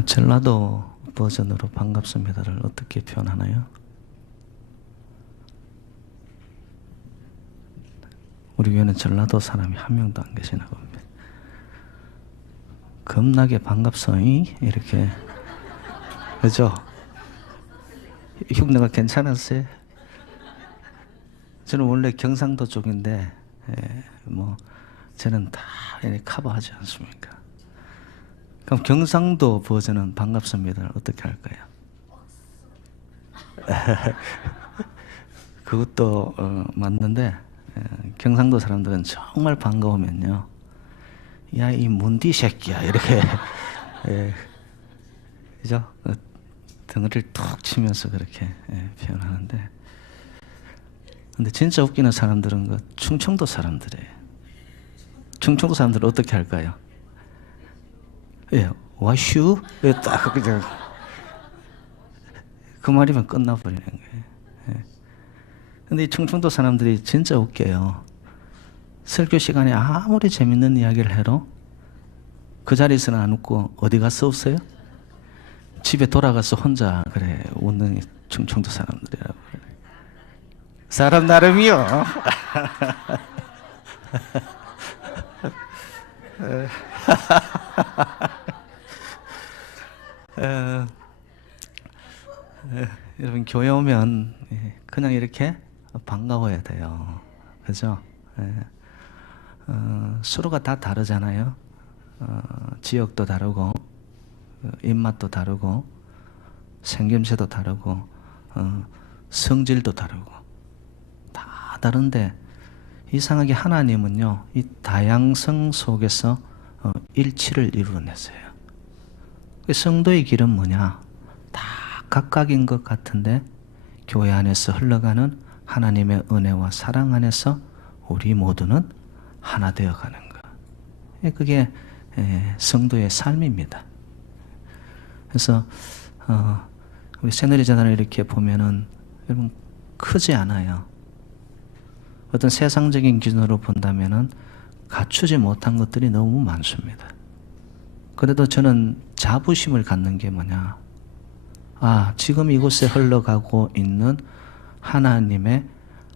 전라도 버전으로 반갑습니다를 어떻게 표현하나요? 우리 교회는 전라도 사람이 한 명도 안 계시나 봅니다. 겁나게 반갑소이 이렇게 그죠? 흉내가 괜찮았어요? 저는 원래 경상도 쪽인데 뭐 저는 다 커버하지 않습니까? 그럼 경상도 버전은 반갑습니다 어떻게 할까요? 그것도 맞는데 경상도 사람들은 정말 반가우면요, 야 이 문디 새끼야 이렇게 그죠? 덩어리를 툭 치면서 그렇게 표현하는데, 근데 진짜 웃기는 사람들은 그 충청도 사람들이에요. 충청도 사람들은 어떻게 할까요? 와슈? 딱 그냥 그 말이면 끝나버리는 거예요. 근데 이 충청도 사람들이 진짜 웃겨요. 설교 시간에 아무리 재밌는 이야기를 해도 그 자리에서는 안 웃고 어디 가서 웃어요? 집에 돌아가서 혼자 그래 웃는 충청도 사람들이라고. 사람 나름이요. 여러분 교회 오면 그냥 이렇게 반가워야 돼요. 그죠? 서로가 다 다르잖아요. 지역도 다르고 입맛도 다르고 생김새도 다르고 성질도 다르고 다 다른데 이상하게 하나님은요, 이 다양성 속에서 일치를 이루어냈어요. 성도의 길은 뭐냐? 다 각각인 것 같은데 교회 안에서 흘러가는 하나님의 은혜와 사랑 안에서 우리 모두는 하나 되어가는 것. 그게 성도의 삶입니다. 그래서 우리 새누리 재단을 이렇게 보면은 여러분 크지 않아요. 어떤 세상적인 기준으로 본다면은 갖추지 못한 것들이 너무 많습니다. 그래도 저는 자부심을 갖는 게 뭐냐? 지금 이곳에 흘러가고 있는 하나님의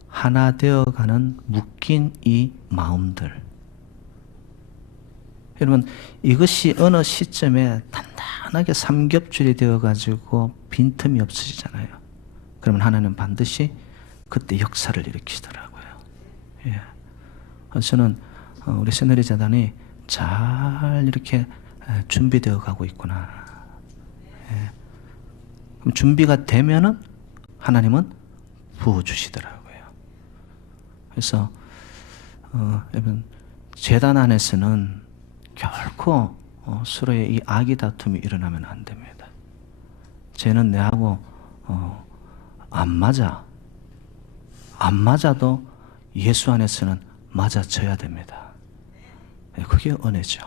하나 되어가는 묶인 이 마음들. 여러분, 이것이 어느 시점에 단단하게 삼겹줄이 되어가지고 빈틈이 없어지잖아요. 그러면 하나님은 반드시 그때 역사를 일으키시더라고요. 저는 우리 새누리 재단이 잘 이렇게 준비되어 가고 있구나. 그럼 준비가 되면은 하나님은 부어주시더라고요. 그래서 여러분 재단 안에서는 결코 서로의 이 악의 다툼이 일어나면 안 됩니다. 쟤는 내하고 안 맞아도 예수 안에서는 맞아져야 됩니다. 그게 은혜죠.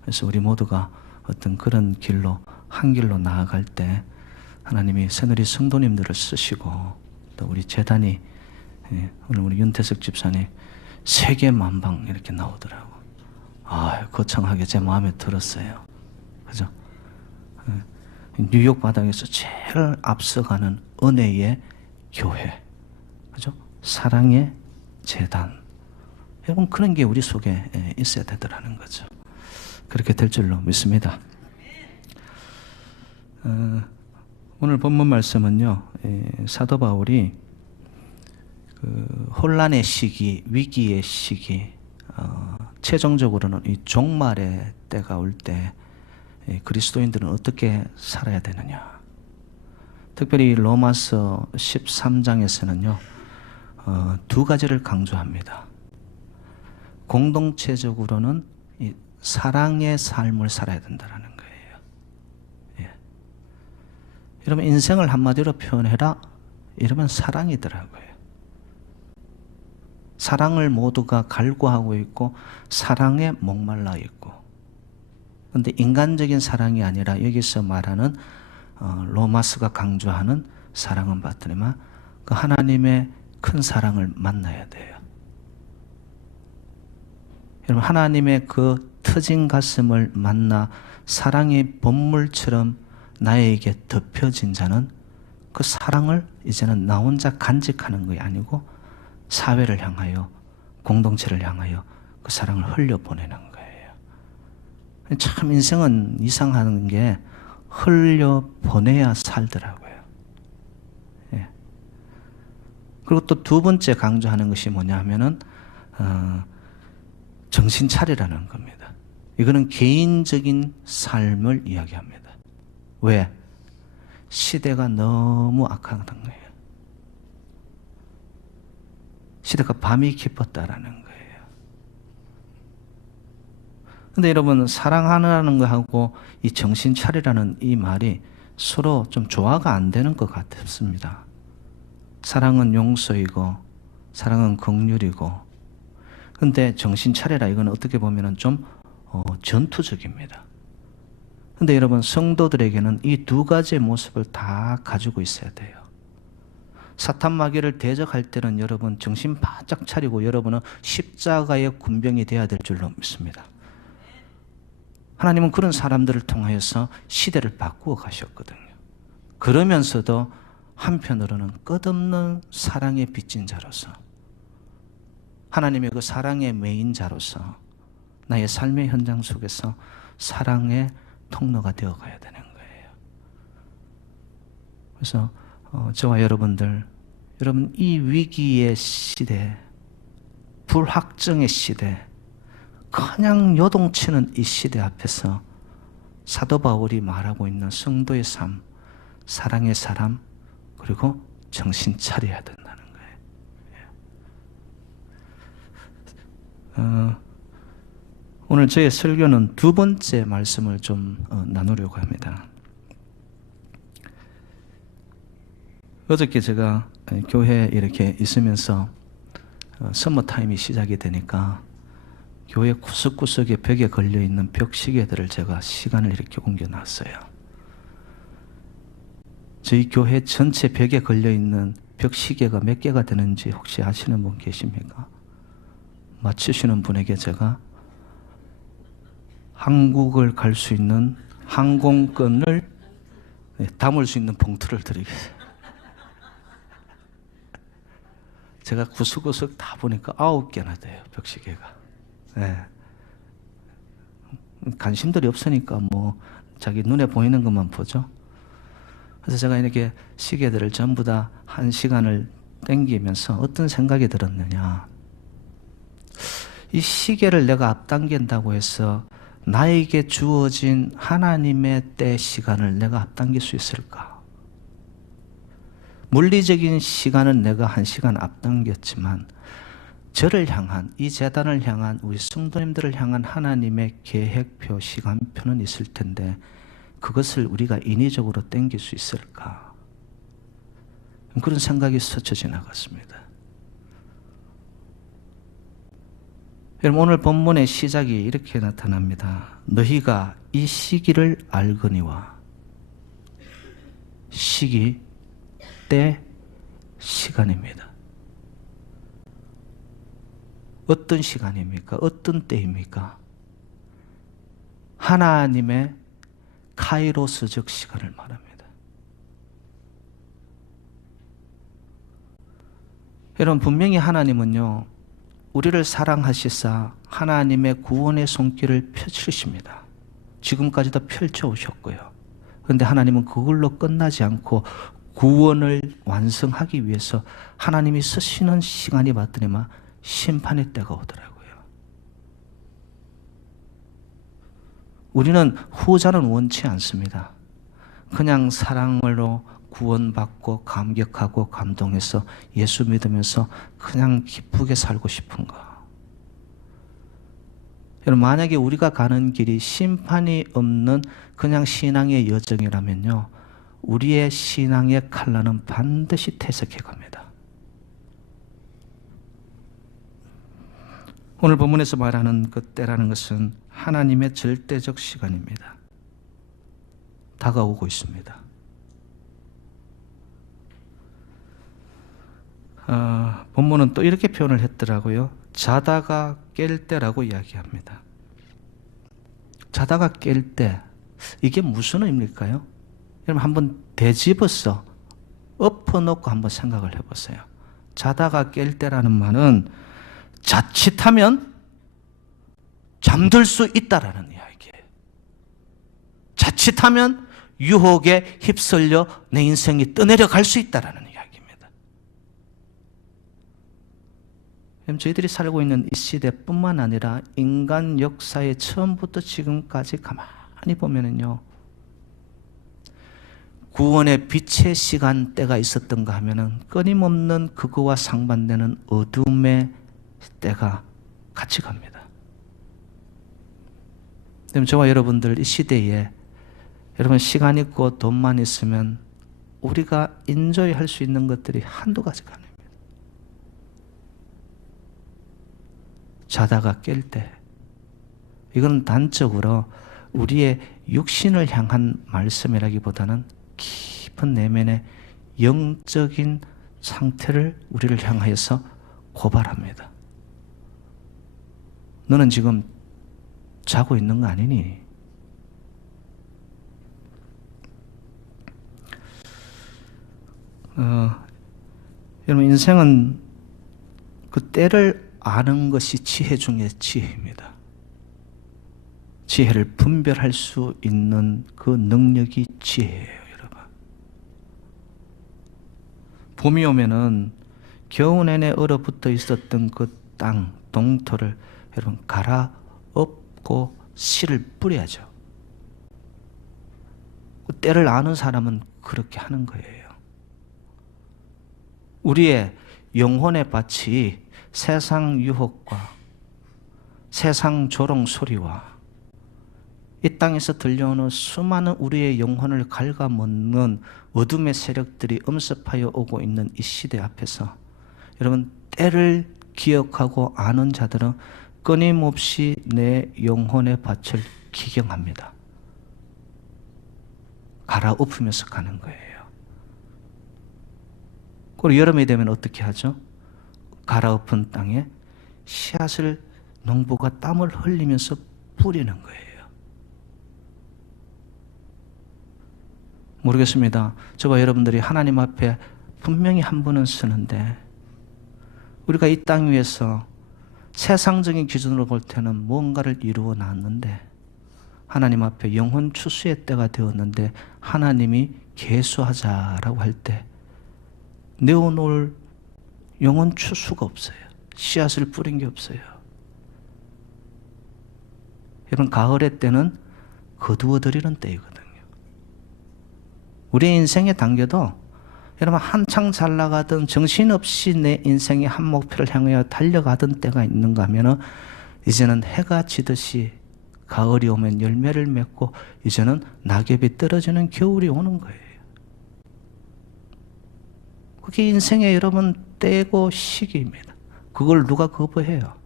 그래서 우리 모두가 어떤 그런 길로 한 길로 나아갈 때 하나님이 새누리 성도님들을 쓰시고 또 우리 재단이 오늘 우리 윤태석 집사님 세계 만방 이렇게 나오더라고. 거창하게 제 마음에 들었어요. 그죠? 뉴욕 바닥에서 제일 앞서가는 은혜의 교회. 그죠? 사랑의 재단. 여러분 그런 게 우리 속에 있어야 되더라는 거죠. 그렇게 될 줄로 믿습니다. 오늘 본문 말씀은요, 사도 바울이 그 혼란의 시기, 위기의 시기, 최종적으로는 이 종말의 때가 올 때 그리스도인들은 어떻게 살아야 되느냐. 특별히 로마서 13장에서는요, 두 가지를 강조합니다. 공동체적으로는 이 사랑의 삶을 살아야 된다는 거예요. 여러분 인생을 한마디로 표현해라 이러면 사랑이더라고요. 사랑을 모두가 갈구하고 있고 사랑에 목말라 있고, 그런데 인간적인 사랑이 아니라 여기서 말하는 로마서가 강조하는 사랑은 봤더니만 그 하나님의 큰 사랑을 만나야 돼요. 여러분 하나님의 그 터진 가슴을 만나 사랑의 본물처럼 나에게 덮여진 자는 그 사랑을 이제는 나 혼자 간직하는 것이 아니고 사회를 향하여, 공동체를 향하여 그 사랑을 흘려보내는 거예요. 참 인생은 이상한 게 흘려보내야 살더라고요. 예. 그리고 또 두 번째 강조하는 것이 뭐냐 하면은 정신 차리라는 겁니다. 이거는 개인적인 삶을 이야기합니다. 왜? 시대가 너무 악하다는 거예요. 시대가 밤이 깊었다라는 거예요. 근데 여러분, 사랑하라는 거하고 이 정신 차리라는 이 말이 서로 좀 조화가 안 되는 것 같습니다. 사랑은 용서이고 사랑은 긍휼이고, 근데 정신 차리라 이건 어떻게 보면 좀 전투적입니다. 근데 여러분, 성도들에게는 이 두 가지의 모습을 다 가지고 있어야 돼요. 사탄 마귀를 대적할 때는 여러분 정신 바짝 차리고 여러분은 십자가의 군병이 되어야 될 줄로 믿습니다. 하나님은 그런 사람들을 통하여서 시대를 바꾸어 가셨거든요. 그러면서도 한편으로는 끝없는 사랑의 빚진 자로서, 하나님의 그 사랑의 메인자로서 나의 삶의 현장 속에서 사랑의 통로가 되어 가야 되는 거예요. 그래서 저와 여러분 이 위기의 시대, 불확정의 시대, 그냥 요동치는 이 시대 앞에서 사도 바울이 말하고 있는 성도의 삶, 사랑의 사람, 그리고 정신 차려야 된다는 거예요. 오늘 저의 설교는 두 번째 말씀을 좀 나누려고 합니다. 어저께 제가 교회에 이렇게 있으면서 서머타임이 시작이 되니까 교회 구석구석에 벽에 걸려있는 벽시계들을 제가 시간을 이렇게 옮겨놨어요. 저희 교회 전체 벽에 걸려있는 벽시계가 몇 개가 되는지 혹시 아시는 분 계십니까? 맞추시는 분에게 제가 한국을 갈 수 있는 항공권을 담을 수 있는 봉투를 드리겠습니다. 제가 구석구석 다 보니까 9개나 돼요, 벽시계가. 네. 관심들이 없으니까 뭐 자기 눈에 보이는 것만 보죠. 그래서 제가 이렇게 시계들을 전부 다 한 시간을 땡기면서 어떤 생각이 들었느냐. 이 시계를 내가 앞당긴다고 해서 나에게 주어진 하나님의 때 시간을 내가 앞당길 수 있을까? 물리적인 시간은 내가 1시간 앞당겼지만 저를 향한, 이 재단을 향한, 우리 성도님들을 향한 하나님의 계획표, 시간표는 있을 텐데 그것을 우리가 인위적으로 땡길 수 있을까? 그런 생각이 스쳐 지나갔습니다. 여러분, 오늘 본문의 시작이 이렇게 나타납니다. 너희가 이 시기를 알거니와. 시기, 때, 시간입니다. 어떤 시간입니까? 어떤 때입니까? 하나님의 카이로스적 시간을 말합니다. 여러분, 분명히 하나님은요, 우리를 사랑하시사 하나님의 구원의 손길을 펼치십니다. 지금까지도 펼쳐오셨고요. 그런데 하나님은 그걸로 끝나지 않고 구원을 완성하기 위해서 하나님이 쓰시는 시간이 왔더니만 심판의 때가 오더라고요. 우리는 후자는 원치 않습니다. 그냥 사랑으로 구원받고 감격하고 감동해서 예수 믿으면서 그냥 기쁘게 살고 싶은가? 여러분, 만약에 우리가 가는 길이 심판이 없는 그냥 신앙의 여정이라면요, 우리의 신앙의 칼날은 반드시 퇴색해 갑니다. 오늘 본문에서 말하는 그 때라는 것은 하나님의 절대적 시간입니다. 다가오고 있습니다. 본문은 또 이렇게 표현을 했더라고요. 자다가 깰 때라고 이야기합니다. 자다가 깰 때 이게 무슨 의미일까요? 여러분 한번 되짚어서 엎어놓고 한번 생각을 해보세요. 자다가 깰 때라는 말은 자칫하면 잠들 수 있다라는 이야기예요. 자칫하면 유혹에 휩쓸려 내 인생이 떠내려 갈 수 있다라는 이야기입니다. 저희들이 살고 있는 이 시대뿐만 아니라 인간 역사의 처음부터 지금까지 가만히 보면은요, 구원의 빛의 시간대가 있었던가 하면은 끊임없는 그거와 상반되는 어둠의 때가 같이 갑니다. 그럼 저와 여러분들 이 시대에 여러분 시간 있고 돈만 있으면 우리가 인조이 할 수 있는 것들이 한두 가지가 아닙니다. 자다가 깰 때, 이건 단적으로 우리의 육신을 향한 말씀이라기보다는 깊은 내면의 영적인 상태를 우리를 향하여서 고발합니다. 너는 지금 자고 있는 거 아니니? 여러분 인생은 그 때를 아는 것이 지혜 중에 지혜입니다. 지혜를 분별할 수 있는 그 능력이 지혜예요, 여러분. 봄이 오면은 겨우 내내 얼어붙어 있었던 그 땅, 동토를 여러분 갈아엎고 씨를 뿌려야죠. 그 때를 아는 사람은 그렇게 하는 거예요. 우리의 영혼의 밭이 세상 유혹과 세상 조롱 소리와 이 땅에서 들려오는 수많은 우리의 영혼을 갉아먹는 어둠의 세력들이 엄습하여 오고 있는 이 시대 앞에서 여러분 때를 기억하고 아는 자들은 끊임없이 내 영혼의 밭을 기경합니다. 갈아엎으면서 가는 거예요. 그리고 여름이 되면 어떻게 하죠? 갈아엎은 땅에 씨앗을 농부가 땀을 흘리면서 뿌리는 거예요. 모르겠습니다. 저와 여러분들이 하나님 앞에 분명히 한 번은 서는데 우리가 이 땅 위에서 세상적인 기준으로 볼 때는 뭔가를 이루어 놨는데 하나님 앞에 영혼 추수의 때가 되었는데 하나님이 계수하자라고 할 때 내어놓을 영혼 추수가 없어요. 씨앗을 뿌린 게 없어요. 여러분 가을의 때는 거두어들이는 때이거든요. 우리 인생의 단계도 여러분 한창 잘 나가던 정신없이 내 인생의 한 목표를 향하여 달려가던 때가 있는가 하면은 이제는 해가 지듯이 가을이 오면 열매를 맺고 이제는 낙엽이 떨어지는 겨울이 오는 거예요. 그게 인생의 여러분 때고 시기입니다. 그걸 누가 거부해요?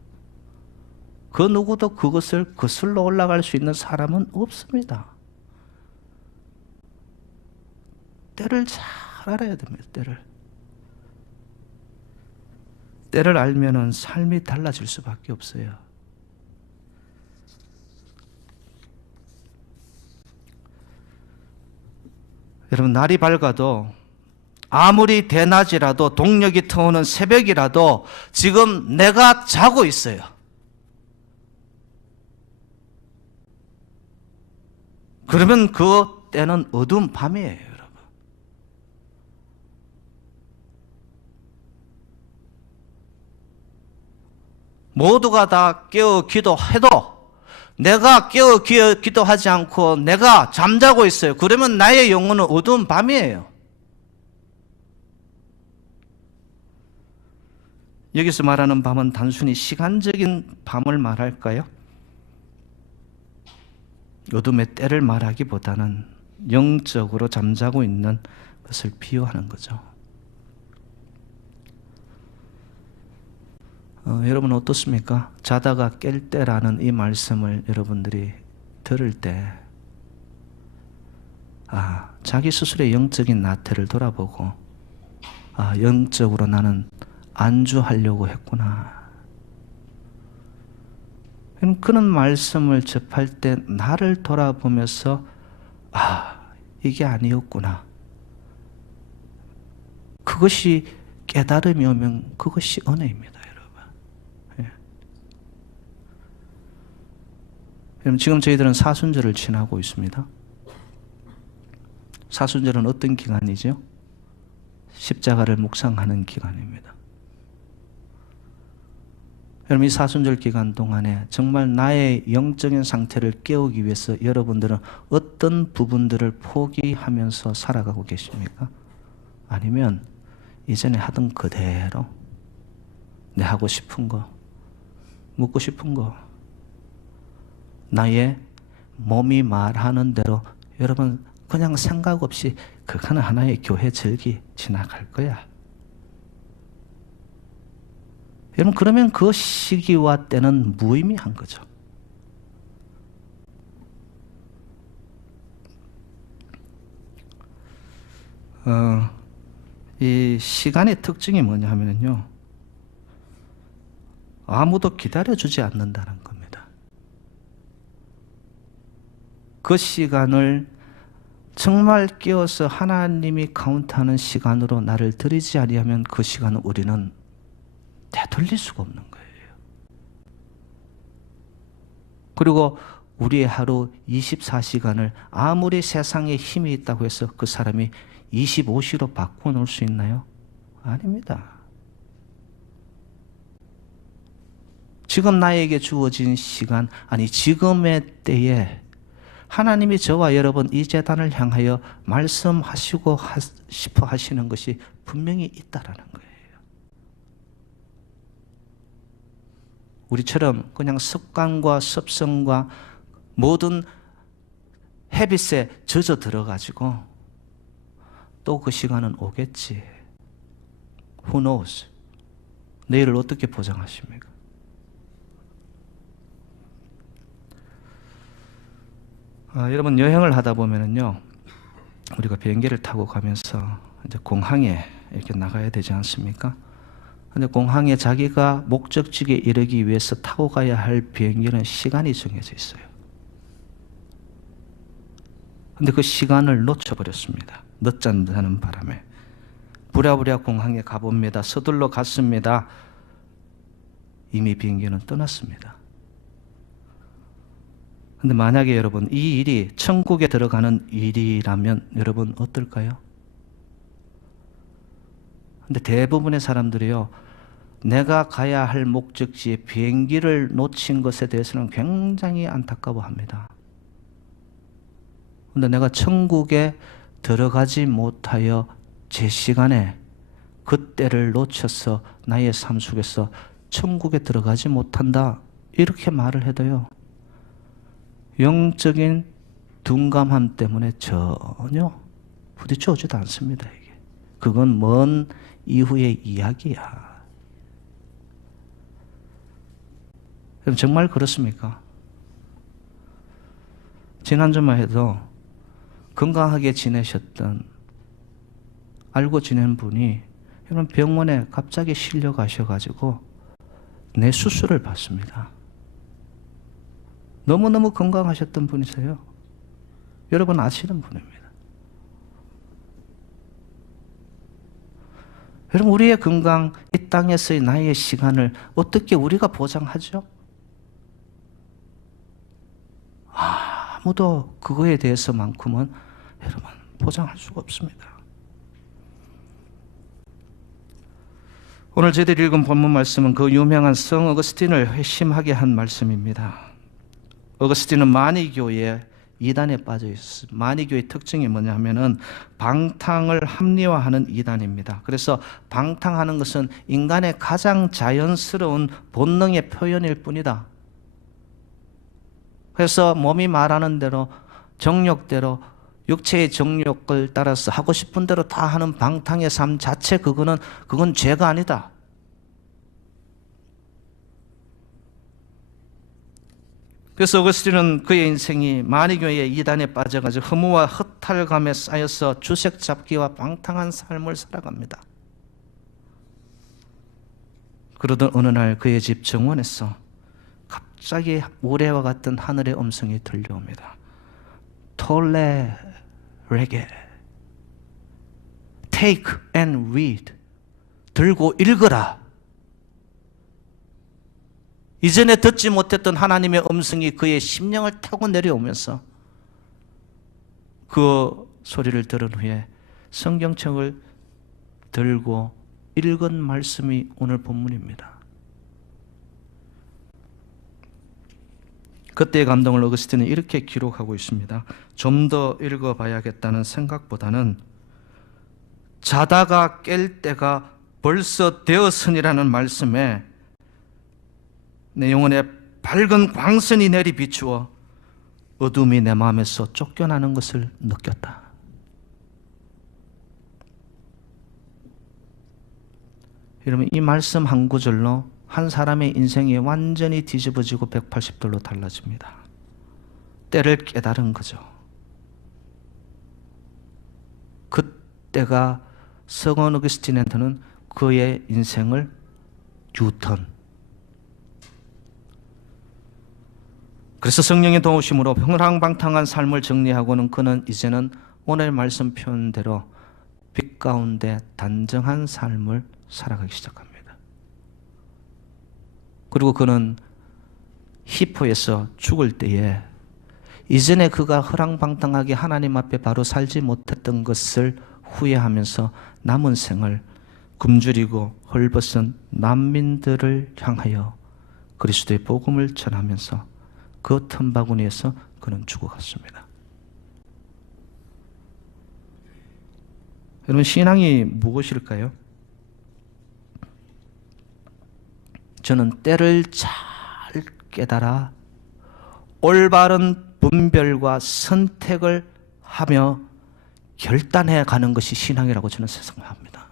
그 누구도 그것을 거슬러 올라갈 수 있는 사람은 없습니다. 때를 잘 알아야 됩니다. 때를 알면은 삶이 달라질 수밖에 없어요. 여러분 날이 밝아도 아무리 대낮이라도 동력이 트오는 새벽이라도 지금 내가 자고 있어요. 그러면 그 때는 어두운 밤이에요, 여러분. 모두가 다 깨어 기도해도 내가 깨어 기도하지 않고 내가 잠자고 있어요. 그러면 나의 영혼은 어두운 밤이에요. 여기서 말하는 밤은 단순히 시간적인 밤을 말할까요? 어둠의 때를 말하기보다는 영적으로 잠자고 있는 것을 비유하는 거죠. 여러분 어떻습니까? 자다가 깰 때라는 이 말씀을 여러분들이 들을 때 자기 스스로의 영적인 나태를 돌아보고 영적으로 나는 안주하려고 했구나. 그런 말씀을 접할 때 나를 돌아보면서 이게 아니었구나. 그것이 깨달음이 오면 그것이 은혜입니다, 여러분. 예. 여러분, 지금 저희들은 사순절을 지나고 있습니다. 사순절은 어떤 기간이죠? 십자가를 묵상하는 기간입니다. 여러분, 이 사순절 기간 동안에 정말 나의 영적인 상태를 깨우기 위해서 여러분들은 어떤 부분들을 포기하면서 살아가고 계십니까? 아니면 이전에 하던 그대로 내 하고 싶은 거, 묻고 싶은 거, 나의 몸이 말하는 대로 여러분 그냥 생각 없이 그거는 하나의 교회 절기 지나갈 거야. 여러분, 그러면 그 시기와 때는 무의미한 거죠. 이 시간의 특징이 뭐냐 하면요, 아무도 기다려주지 않는다는 겁니다. 그 시간을 정말 깨어서 하나님이 카운트하는 시간으로 나를 들이지 아니하면 그 시간을 우리는 되돌릴 수가 없는 거예요. 그리고 우리의 하루 24시간을 아무리 세상에 힘이 있다고 해서 그 사람이 25시로 바꿔놓을 수 있나요? 아닙니다. 지금 나에게 주어진 시간, 아니 지금의 때에 하나님이 저와 여러분 이 재단을 향하여 말씀하시고 싶어 하시는 것이 분명히 있다라는 거예요. 우리처럼 그냥 습관과 습성과 모든 헤빗에 젖어 들어가지고 또 그 시간은 오겠지. Who knows? 내일을 어떻게 보장하십니까? 여러분, 여행을 하다 보면은요, 우리가 비행기를 타고 가면서 이제 공항에 이렇게 나가야 되지 않습니까? 근데 공항에 자기가 목적지에 이르기 위해서 타고 가야 할 비행기는 시간이 정해져 있어요. 근데 그 시간을 놓쳐버렸습니다. 늦잠자는 바람에. 부랴부랴 공항에 가봅니다. 서둘러 갔습니다. 이미 비행기는 떠났습니다. 근데 만약에 여러분 이 일이 천국에 들어가는 일이라면 여러분 어떨까요? 근데 대부분의 사람들이요, 내가 가야 할 목적지에 비행기를 놓친 것에 대해서는 굉장히 안타까워합니다. 근데 내가 천국에 들어가지 못하여 제 시간에 그때를 놓쳐서 나의 삶 속에서 천국에 들어가지 못한다, 이렇게 말을 해도요, 영적인 둔감함 때문에 전혀 부딪혀 오지도 않습니다. 이게. 그건 먼 이후의 이야기야. 여러분, 정말 그렇습니까? 지난주만 해도 건강하게 지내셨던, 알고 지낸 분이 여러분 병원에 갑자기 실려 가셔가지고 뇌 수술을 받습니다. 너무너무 건강하셨던 분이세요. 여러분 아시는 분입니다. 여러분, 우리의 건강, 이 땅에서의 나의 시간을 어떻게 우리가 보장하죠? 아무도 그거에 대해서만큼은 여러분 보장할 수가 없습니다. 오늘 저희들이 읽은 본문 말씀은 그 유명한 성 어거스틴을 회심하게 한 말씀입니다. 어거스틴은 마니교의 이단에 빠져 있습니다. 마니교의 특징이 뭐냐 하면은 방탕을 합리화하는 이단입니다. 그래서 방탕하는 것은 인간의 가장 자연스러운 본능의 표현일 뿐이다. 그래서 몸이 말하는 대로, 정욕대로, 육체의 정욕을 따라서 하고 싶은 대로 다 하는 방탕의 삶 자체, 그건 죄가 아니다. 그래서 어거스틴은 그의 인생이 마니교의 이단에 빠져가지고 허무와 허탈감에 쌓여서 주색 잡기와 방탕한 삶을 살아갑니다. 그러던 어느 날 그의 집 정원에서 갑자기 우레와 같은 하늘의 음성이 들려옵니다. 톨레레게 Take and read. 들고 읽어라. 이전에 듣지 못했던 하나님의 음성이 그의 심령을 타고 내려오면서 그 소리를 들은 후에 성경책을 들고 읽은 말씀이 오늘 본문입니다. 그때의 감동을 어거스틴은 이렇게 기록하고 있습니다. 좀 더 읽어봐야겠다는 생각보다는 자다가 깰 때가 벌써 되었으니라는 말씀에 내 영혼에 밝은 광선이 내리 비추어 어둠이 내 마음에서 쫓겨나는 것을 느꼈다. 여러분, 이 말씀 한 구절로 한 사람의 인생이 완전히 뒤집어지고 180도로 달라집니다. 때를 깨달은 거죠. 그때가 성원 어거스틴한테는 그의 인생을 유턴. 그래서 성령의 도우심으로 평랑방탕한 삶을 정리하고는 그는 이제는 오늘 말씀 표현대로 빛 가운데 단정한 삶을 살아가기 시작합니다. 그리고 그는 히포에서 죽을 때에 이전에 그가 허랑방탕하게 하나님 앞에 바로 살지 못했던 것을 후회하면서 남은 생을 굶주리고 헐벗은 난민들을 향하여 그리스도의 복음을 전하면서 그 틈바구니에서 그는 죽어갔습니다. 여러분, 신앙이 무엇일까요? 저는 때를 잘 깨달아 올바른 분별과 선택을 하며 결단해 가는 것이 신앙이라고 저는 생각합니다.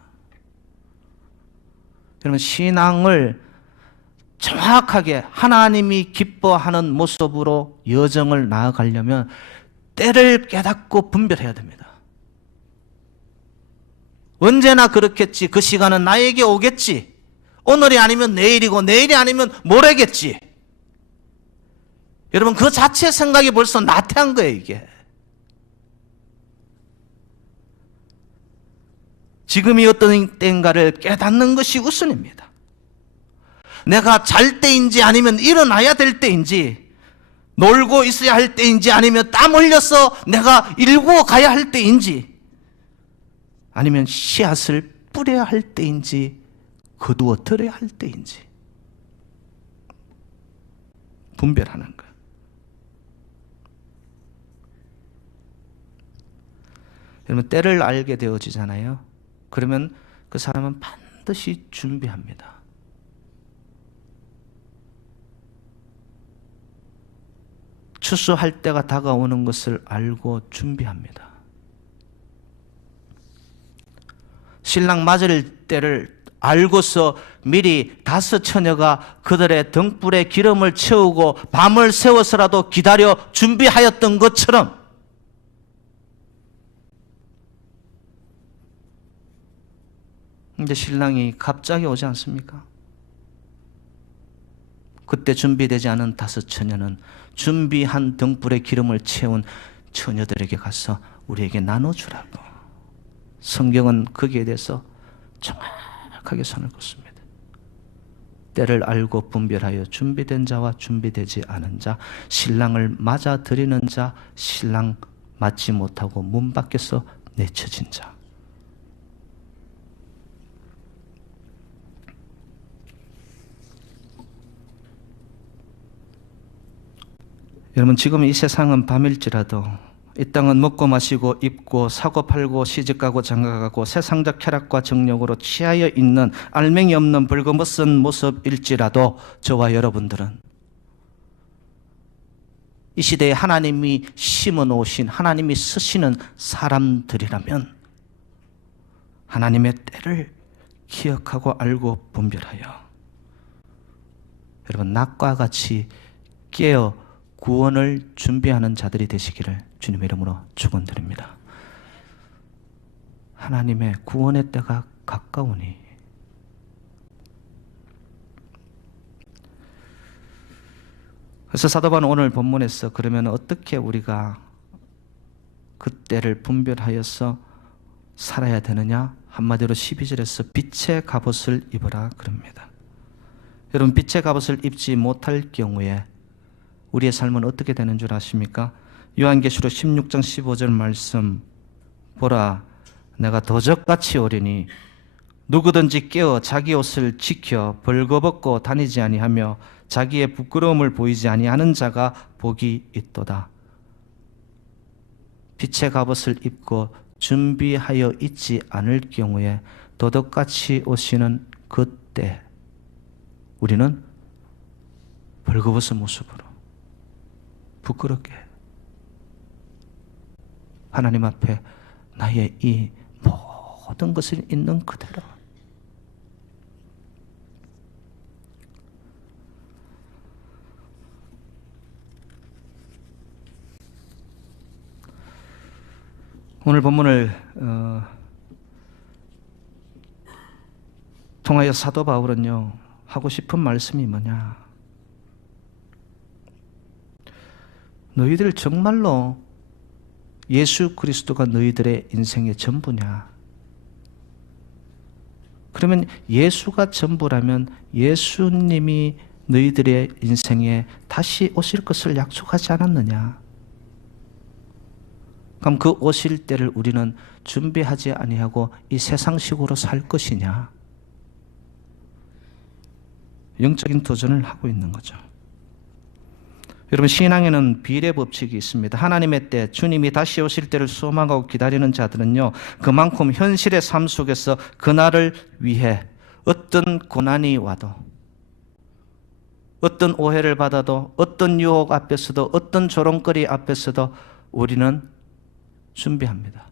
여러분, 신앙을 정확하게 하나님이 기뻐하는 모습으로 여정을 나아가려면 때를 깨닫고 분별해야 됩니다. 언제나 그렇겠지. 그 시간은 나에게 오겠지. 오늘이 아니면 내일이고 내일이 아니면 모레겠지. 여러분, 그 자체 생각이 벌써 나태한 거예요, 이게. 지금이 어떤 때인가를 깨닫는 것이 우선입니다. 내가 잘 때인지 아니면 일어나야 될 때인지, 놀고 있어야 할 때인지 아니면 땀 흘려서 내가 일구어 가야 할 때인지, 아니면 씨앗을 뿌려야 할 때인지 거두어 들어야 할 때인지 분별하는 거예요. 여러분, 때를 알게 되어지잖아요. 그러면 그 사람은 반드시 준비합니다. 추수할 때가 다가오는 것을 알고 준비합니다. 신랑 맞을 때를 알고서 미리 5 처녀가 그들의 등불에 기름을 채우고 밤을 새워서라도 기다려 준비하였던 것처럼 근데 신랑이 갑자기 오지 않습니까? 그때 준비되지 않은 5 처녀는 준비한 등불에 기름을 채운 처녀들에게 가서 우리에게 나눠주라고. 성경은 거기에 대해서 정확하게 선을 긋습니다. 때를 알고 분별하여 준비된 자와 준비되지 않은 자, 신랑을 맞아 들이는 자, 신랑 맞지 못하고 문 밖에서 내쳐진 자. 여러분, 지금 이 세상은 밤일지라도 이 땅은 먹고 마시고 입고 사고 팔고 시집가고 장가가고 세상적 쾌락과 정욕으로 취하여 있는 알맹이 없는 벌거벗은 모습일지라도 저와 여러분들은 이 시대에 하나님이 심어 놓으신, 하나님이 쓰시는 사람들이라면 하나님의 때를 기억하고 알고 분별하여 여러분, 낮과 같이 깨어 구원을 준비하는 자들이 되시기를 주님의 이름으로 축원드립니다. 하나님의 구원의 때가 가까우니 그래서 사도 바울은 오늘 본문에서 그러면 어떻게 우리가 그때를 분별하여서 살아야 되느냐? 한마디로 12절에서 빛의 갑옷을 입어라 그럽니다. 여러분, 빛의 갑옷을 입지 못할 경우에 우리의 삶은 어떻게 되는 줄 아십니까? 요한계시록 16장 15절 말씀, 보라 내가 도적같이 오리니 누구든지 깨어 자기 옷을 지켜 벌거벗고 다니지 아니하며 자기의 부끄러움을 보이지 아니하는 자가 복이 있도다. 빛의 갑옷을 입고 준비하여 있지 않을 경우에 도둑같이 오시는 그때 우리는 벌거벗은 모습으로 부끄럽게 하나님 앞에 나의 이 모든 것을 있는 그대로 오늘 본문을 통하여 사도 바울은요 하고 싶은 말씀이 뭐냐? 너희들 정말로 예수 그리스도가 너희들의 인생의 전부냐? 그러면 예수가 전부라면 예수님이 너희들의 인생에 다시 오실 것을 약속하지 않았느냐? 그럼 그 오실 때를 우리는 준비하지 아니하고 이 세상식으로 살 것이냐? 영적인 도전을 하고 있는 거죠. 여러분, 신앙에는 비례 법칙이 있습니다. 하나님의 때, 주님이 다시 오실 때를 소망하고 기다리는 자들은요, 그만큼 현실의 삶 속에서 그날을 위해 어떤 고난이 와도, 어떤 오해를 받아도, 어떤 유혹 앞에서도, 어떤 조롱거리 앞에서도 우리는 준비합니다.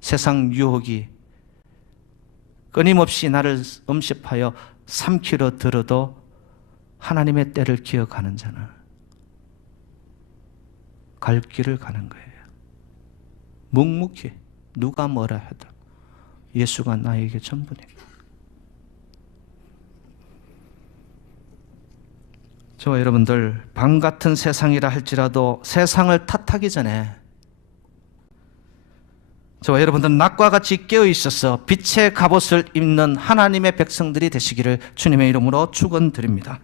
세상 유혹이 끊임없이 나를 엄습하여 삼키려 들어도 하나님의 때를 기억하는 자는 갈 길을 가는 거예요. 묵묵히 누가 뭐라 해도 예수가 나에게 전부니까. 저와 여러분들, 밤 같은 세상이라 할지라도 세상을 탓하기 전에 저와 여러분들 낮과 같이 깨어 있어서 빛의 갑옷을 입는 하나님의 백성들이 되시기를 주님의 이름으로 축원드립니다.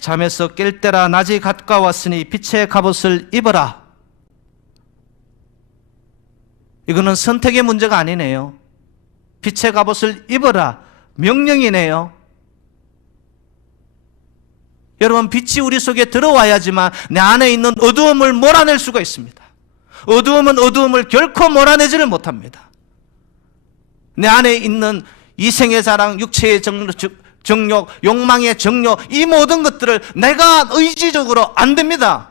잠에서 깰 때라 낮이 가까웠으니 빛의 갑옷을 입어라. 이거는 선택의 문제가 아니네요. 빛의 갑옷을 입어라. 명령이네요. 여러분, 빛이 우리 속에 들어와야지만 내 안에 있는 어두움을 몰아낼 수가 있습니다. 어두움은 어두움을 결코 몰아내지를 못합니다. 내 안에 있는 이생의 자랑, 육체의 정욕, 욕망의 정욕, 이 모든 것들을 내가 의지적으로 안 됩니다.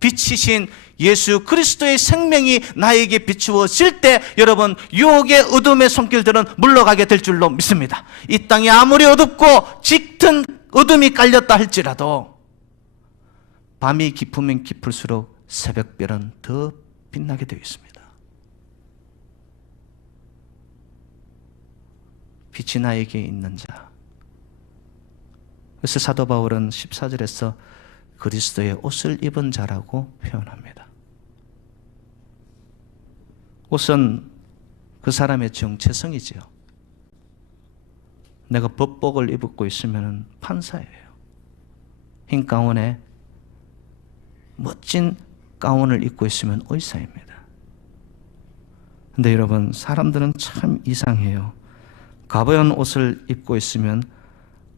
빛이신 예수 그리스도의 생명이 나에게 비추어질 때 여러분, 유혹의 어둠의 손길들은 물러가게 될 줄로 믿습니다. 이 땅이 아무리 어둡고 짙은 어둠이 깔렸다 할지라도 밤이 깊으면 깊을수록 새벽별은 더 빛나게 되어 있습니다. 빛이 나에게 있는 자. 그래서 사도 바울은 14절에서 그리스도의 옷을 입은 자라고 표현합니다. 옷은 그 사람의 정체성이지요. 내가 법복을 입고 있으면 판사예요. 흰 가운에 멋진 가운을 입고 있으면 의사입니다. 근데 여러분, 사람들은 참 이상해요. 가벼운 옷을 입고 있으면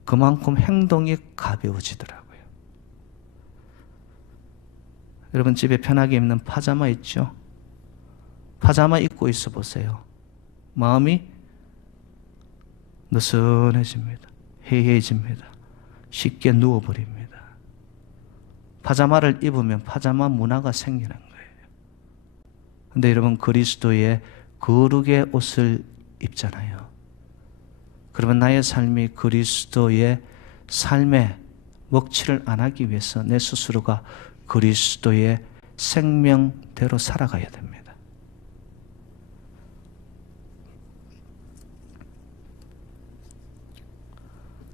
그만큼 행동이 가벼워지더라고요. 여러분, 집에 편하게 입는 파자마 있죠? 파자마 입고 있어 보세요. 마음이 느슨해집니다. 해해집니다. 쉽게 누워버립니다. 파자마를 입으면 파자마 문화가 생기는 거예요. 근데 여러분, 그리스도의 거룩의 옷을 입잖아요. 그러면 나의 삶이 그리스도의 삶에 먹칠을 안 하기 위해서 내 스스로가 그리스도의 생명대로 살아가야 됩니다.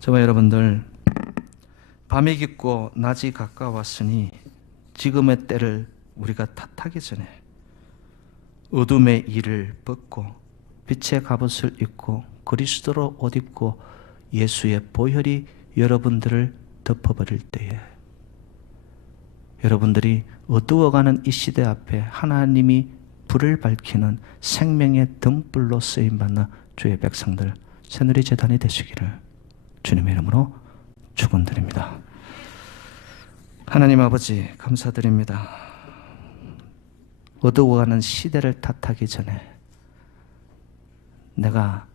저와 여러분들, 밤이 깊고 낮이 가까웠으니 지금의 때를 우리가 탓하기 전에 어둠의 일을 벗고 빛의 갑옷을 입고 그리스도로 옷 입고 예수의 보혈이 여러분들을 덮어버릴 때에 여러분들이 어두워가는 이 시대 앞에 하나님이 불을 밝히는 생명의 등불로 쓰임받는 주의 백성들 새누리 재단이 되시기를 주님의 이름으로 축원드립니다. 하나님 아버지 감사드립니다. 어두워가는 시대를 탓하기 전에 내가